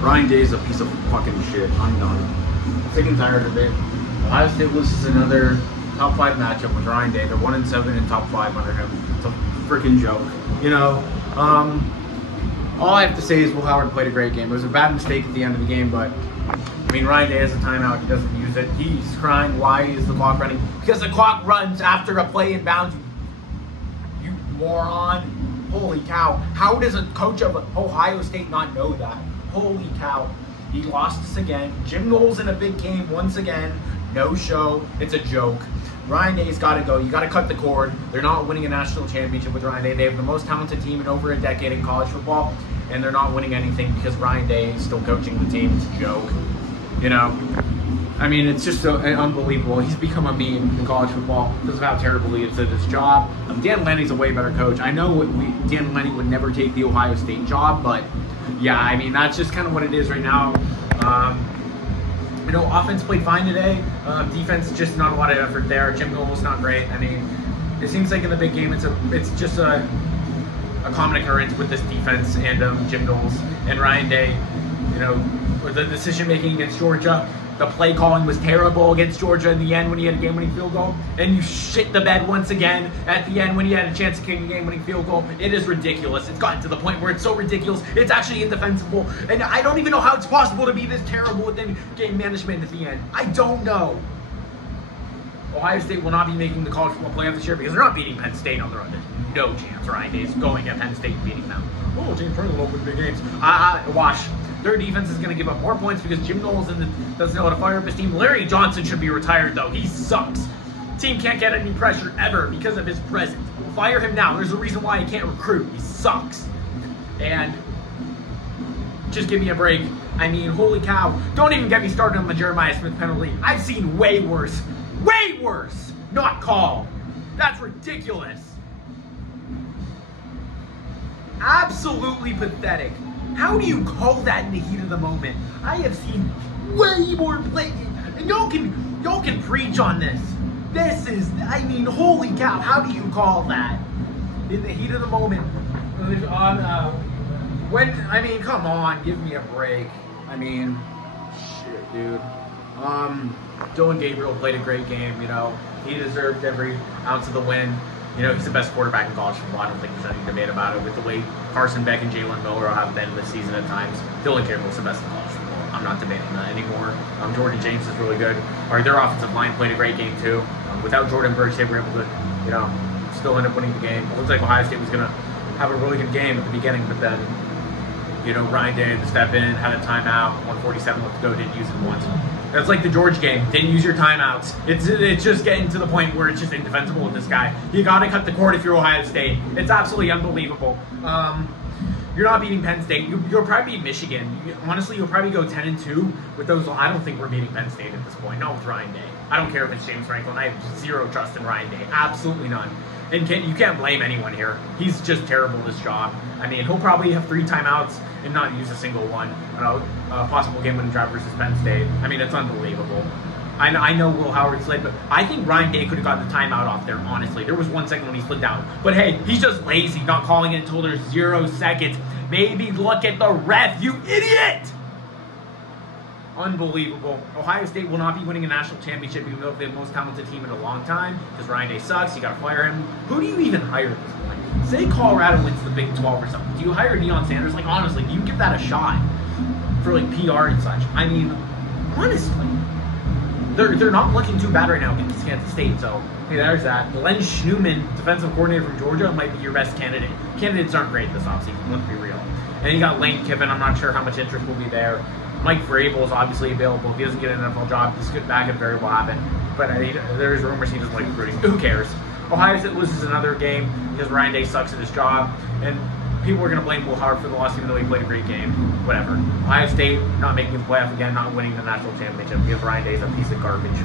Ryan Day is a piece of fucking shit. I'm done. I'm sick and tired of it. Ohio State loses another top 5 matchup with Ryan Day. They're 1-7 in top 5 under him. It's a freaking joke. You know, all I have to say is Will Howard played a great game. It was a bad mistake at the end of the game, but I mean, Ryan Day has a timeout. He doesn't use it. He's crying. Why is the clock running? Because the clock runs after a play in bounds. You moron. Holy cow. How does a coach of Ohio State not know that? Holy cow. He lost us again. Jim Knowles in a big game once again. No show. It's a joke. Ryan Day's got to go. You got to cut the cord. They're not winning a national championship with Ryan Day. They have the most talented team in over a decade in college football, and they're not winning anything because Ryan Day is still coaching the team. It's a joke. You know, I mean, it's just so unbelievable. He's become a meme in college football because of how terrible he is at his job. Dan Lanny's a way better coach. I know Dan Lanny would never take the Ohio State job, but yeah, I mean, that's just kind of what it is right now. You know, offense played fine today. Defense, just not a lot of effort there. Jim Knowles not great. I mean, it seems like in the big game, it's just a common occurrence with this defense and Jim Knowles and Ryan Day. You know, the decision making against Georgia, the play calling was terrible against Georgia in the end when he had a game-winning field goal, and you shit the bed once again at the end when he had a chance to kick a game-winning field goal. It is ridiculous. It's gotten to the point where it's so ridiculous, it's actually indefensible, and I don't even know how it's possible to be this terrible within game management at the end. I don't know. Ohio State will not be making the college football playoff this year because they're not beating Penn State on their own. There's no chance Ryan Day is going at Penn State and beating them. Oh, James Franklin will win big games. Watch. Their defense is going to give up more points because Jim Knowles doesn't know how to fire up his team. Larry Johnson should be retired, though. He sucks. Team can't get any pressure ever because of his presence. Fire him now. There's a reason why he can't recruit. He sucks. And just give me a break. I mean, holy cow. Don't even get me started on the Jeremiah Smith penalty. I've seen way worse. Way worse. Not called. That's ridiculous. Absolutely pathetic. How do you call that in the heat of the moment? I have seen way more play. And y'all can preach on this. This is, I mean, holy cow. How do you call that in the heat of the moment? I mean, come on, give me a break. I mean, shit, dude. Dylan Gabriel played a great game. You know, he deserved every ounce of the win. You know, he's the best quarterback in college football. I don't think there's any debate about it. With the way Carson Beck and Jalen Miller have been this season at times, Dylan Gabriel's the best in college football. I'm not debating that anymore. Jordan James is really good. Their offensive line played a great game too. Without Jordan Burch, they were able to, you know, still end up winning the game. It looks like Ohio State was going to have a really good game at the beginning, but then, you know, Ryan Day had to step in, had a timeout, 1:47 left to go, didn't use it once. That's like the George game. Didn't use your timeouts. It's just getting to the point where it's just indefensible with this guy. You got to cut the cord if you're Ohio State. It's absolutely unbelievable. You're not beating Penn State. You'll probably beat Michigan. Honestly, you'll probably go 10-2 with those. I don't think we're beating Penn State at this point. Not with Ryan Day. I don't care if it's James Franklin. I have zero trust in Ryan Day. Absolutely none. And you can't blame anyone here. He's just terrible at his job. I mean, he'll probably have 3 timeouts and not use a single one. Possible game-winning drive versus Penn State. I mean, it's unbelievable. I know Will Howard slid, but I think Ryan Day could have gotten the timeout off there, honestly. There was 1 second when he slid down. But hey, he's just lazy, not calling it until there's 0 seconds. Maybe look at the ref, you idiot! Unbelievable. Ohio State will not be winning a national championship even though they're the most talented team in a long time because Ryan Day sucks. You got to fire him. Who do you even hire at this point? Say Colorado wins the Big 12 or something. Do you hire Deion Sanders? Like, honestly, do you give that a shot for, like, PR and such? I mean, honestly, they're not looking too bad right now against Kansas State. So, hey, there's that. Glenn Schneemann, defensive coordinator from Georgia, might be your best candidate. Candidates aren't great this offseason, let's be real. And you got Lane Kiffin. I'm not sure how much interest will be there. Mike Vrabel is obviously available. If he doesn't get an NFL job, that could very well happen. But there's rumors he doesn't like recruiting. Who cares? Ohio State loses another game because Ryan Day sucks at his job. And people are going to blame Will Howard for the loss even though he played a great game. Whatever. Ohio State not making the playoff again, not winning the national championship because Ryan Day is a piece of garbage.